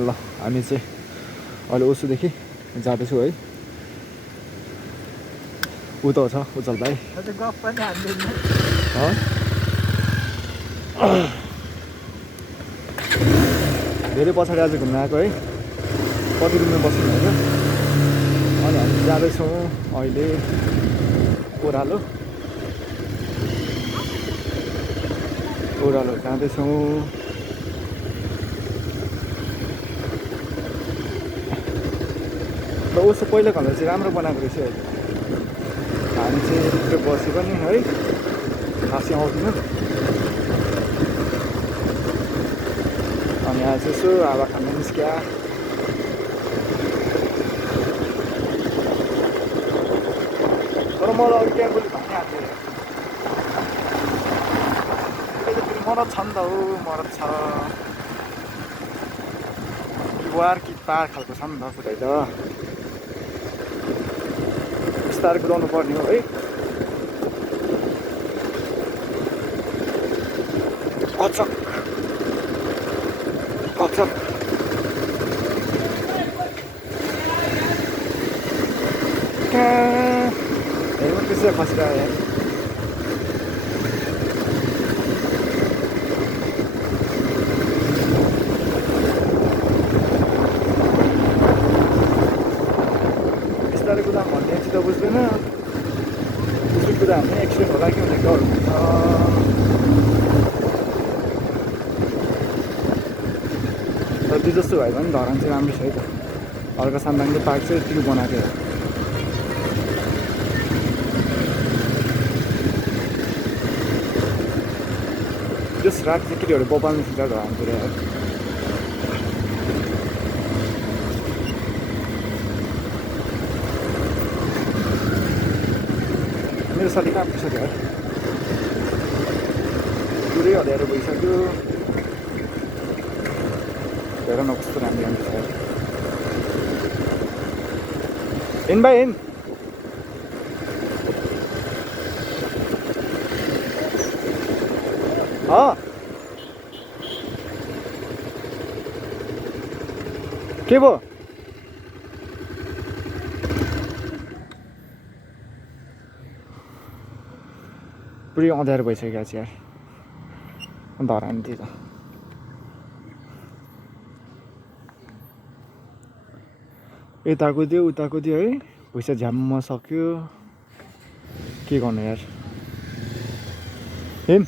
ल हामी चाहिँ अहिले ओसुदेखि जाँदैछु है। उता छ उज्जवल भाइ धेरै पछाडि आज घुम्न आएको है। कति रुममा बस्नु होइन। अनि हामी जाँदैछौँ अहिले ओह्रालो जाँदैछौँ। र उसो पहिलाको भन्दा चाहिँ राम्रो बनाएको रहेछ अहिले। हामी चाहिँ त्यो बसेको नि है खासै आउँदैन। अनि आज यसो हावा खान निस्क्या। तर मलाई अघि त्यहाँ बोली भनिहाल्थ्यो मरद छ नि त हो। मरद छ वार कि पार खालको छ नि त कुरै त। बिस्तारै कुदाउनु पर्ने हो है। अचक हेलमेट त्यसै खसिरह्यो यार। बिस्तारै कुदाम भन्ने चाहिँ त बुझ्दैन। स्पिड कुदा भने एक्सिडेन्ट होला कि भन्ने डर हुन्छ। तर त्यो जस्तो भयो भने धरान चाहिँ राम्रो छ है त। हल्का सान्दाङको पार्क चाहिँ यतिको बनाएको हो। जस रात चाहिँ केटीहरू बपाल्नु सिक्दा धरानतिर यार। मेरो साथी कहाँ पुगिसक्यो यार। पुरै हल्लाएर गइसक्यो। हेर न कस्तो राम्रो छ यार। हिँड भाइ हिँड। के भयो? पुरै अँध्यारो भइसक्यो आज यार धरानतिर। यता कुद्यो उता कुद्यो है। भुइँचा झ्याम्म सक्यो। के गर्नु यार। हिँड।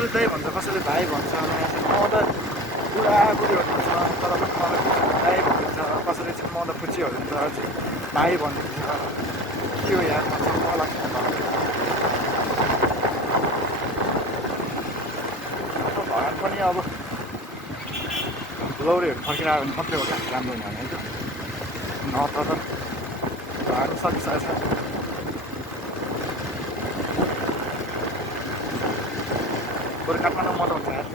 कसैले दाइ भन्छ, कसैले भाइ भन्छ। म त बुढाबुढीहरू हुन्छ तर पनि मलाई दाइ भनिन्छ, कसैले चाहिँ म त पुच्चीहरू हुन्छ चाहिँ भाइ भनिन्छ। के हो यार, भन्छ मलाई भगवान् पनि अब लौरीहरू फर्किएर आयो भने मात्रै हो क्या राम्रो हुने होइन होइन। नत्र त भगवान् सकिसकेको छ। बरु काठमाडौँ मजा हुन्छ यार।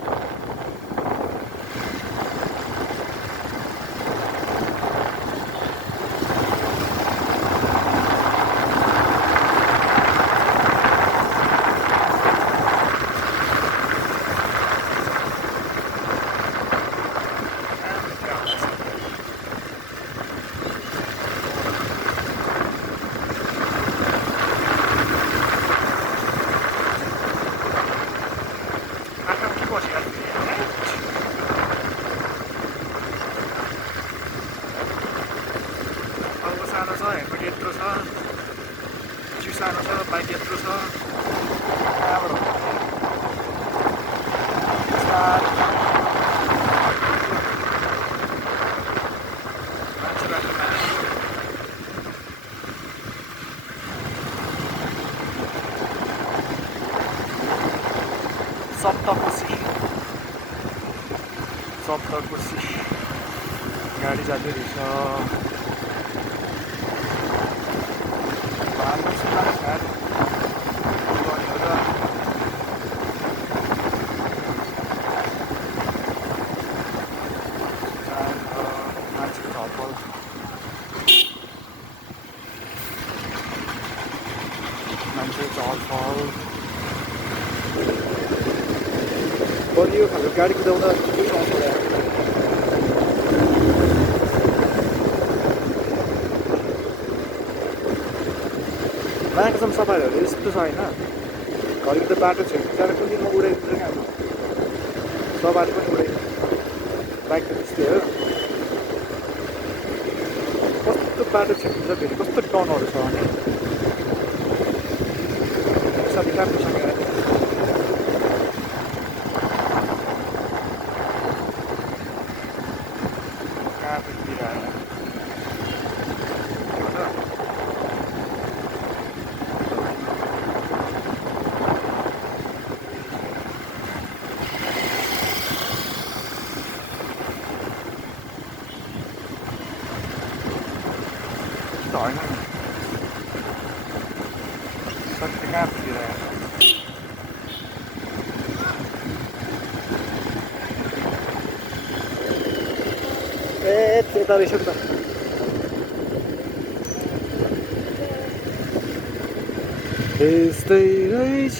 सानो छ, हेलमेट यत्रो छ, जिउ सानो छ, बाइक यत्रो छ। कहाँबाट सप्तकोशी गाडी जाँदै रहेछ। मान्छे चहलपहल। बलियो खालको गाडी कुदाउँदा ठुलो समस्या भयो। नयाँकोसम्म सफाइहरू यस्तो छ होइन, घरिको त बाटो छेउ तर कुन दिनमा उडाइदिन्छ क्या हाम्रो सवारी पनि उडाइदिन्छ। बाइक त त्यस्तै हो, कस्तो बाटो छेकिन्छ फेरि, कस्तो टर्नहरू छ भने साथी राम्रोसँग कहाँ पुगतिर आएर होइन सबै कहाँ पुगेर ए त्यता रहेछ नि त। यस्तै रहेछ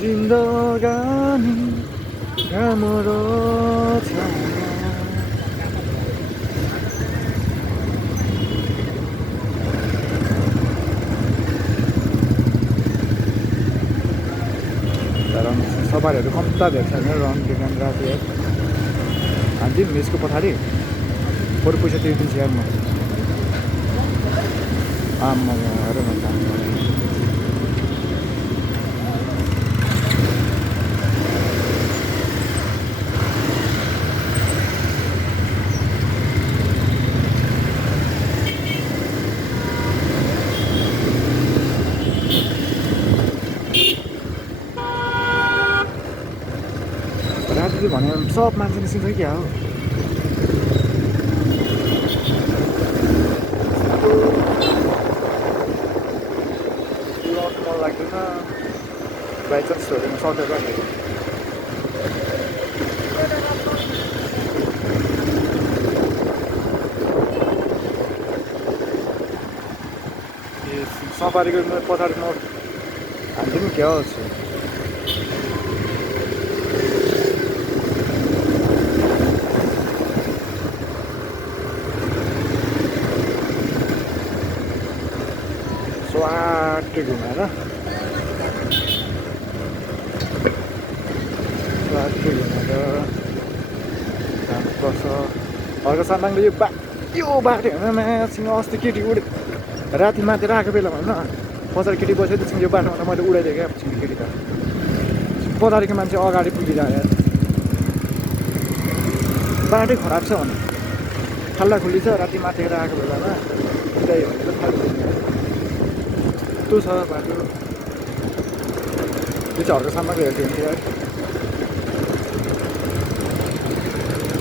जिन्दगानी राम्रो छ। सवारीहरू कम्ता भेट्छ होइन रङ बिहान राति है। हान्दिउँ यसको पछाडि बरु पैसा तिर्दिन्छु यार म। आम्मा हेर न राति भने सब मान्छे निस्किन्छ क्या हो। मन लाग्दैन बाइचान्सहरू सकेर सवारीको पछाडि म हान्दिउँ क्या हो। स्वाटै घुमेर जानुपर्छ। हल्का सामानले यो बाटो हेर्न मासँग अस्ति केटी उडे राति माथि आएको बेलामा होइन पछाडि केटी बसेको थियो यो बाटोमा त मैले उडाइदिएँ क्या केटी त पछाडिको मान्छे अगाडि पुगिरह्यो यार बाटै खराब छ भने खाल्ला खुल्ली छ राति माथि आएको बेलामा त्यही भनेर थाल्छ यस्तो छ बाटो त्यो चाहिँ हर्कसम्म गएको थियो यार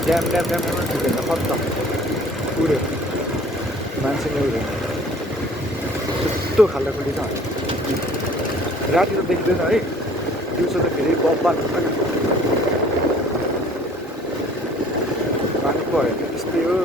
ड्याम ड्याम ड्याम ड्याम ठुकेन खत्तम उड्यो मान्छे नै उड्यो यस्तो खाल्ला खुल्ली छ राति त देखिँदैन है दिउँसो त फेरि बब्बाल हुन्छ क्या पानी पऱ्यो त्यस्तै हो